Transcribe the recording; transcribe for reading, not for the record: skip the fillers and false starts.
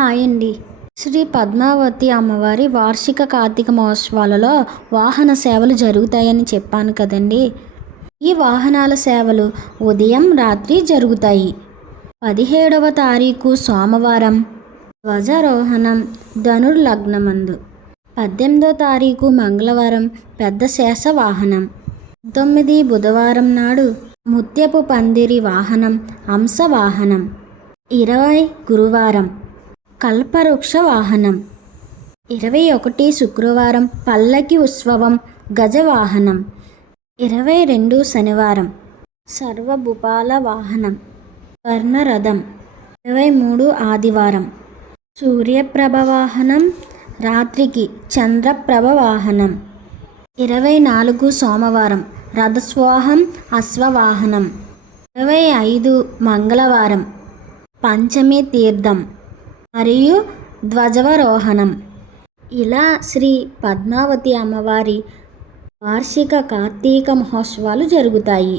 Hi అండి. శ్రీ పద్మావతి అమ్మవారి వార్షిక కార్తీక మహోత్సవాలలో వాహన సేవలు జరుగుతాయని చెప్పాను కదండి. ఈ వాహనాల సేవలు ఉదయం రాత్రి జరుగుతాయి. 17వ తారీఖు సోమవారం ధ్వజారోహణం ధనుర్లగ్నమందు, 18వ తారీఖు మంగళవారం పెద్ద శేష వాహనం, 19 బుధవారం నాడు ముత్యపు పందిరి వాహనం హంస వాహనం, 20 గురువారం కల్పవృక్ష వాహనం, 21 శుక్రవారం పల్లకి ఉత్సవం గజవాహనం, 22 శనివారం సర్వభూపాల వాహనం స్వర్ణరథం, 23 ఆదివారం సూర్యప్రభ వాహనం రాత్రికి చంద్రప్రభ వాహనం, 24 సోమవారం రథస్వాహం అశ్వవాహనం, 25 మంగళవారం పంచమి తీర్థం మరియు ధ్వజారోహణం. ఇలా శ్రీ పద్మావతి అమ్మవారి వార్షిక కార్తీక మహోత్సవాలు జరుగుతాయి.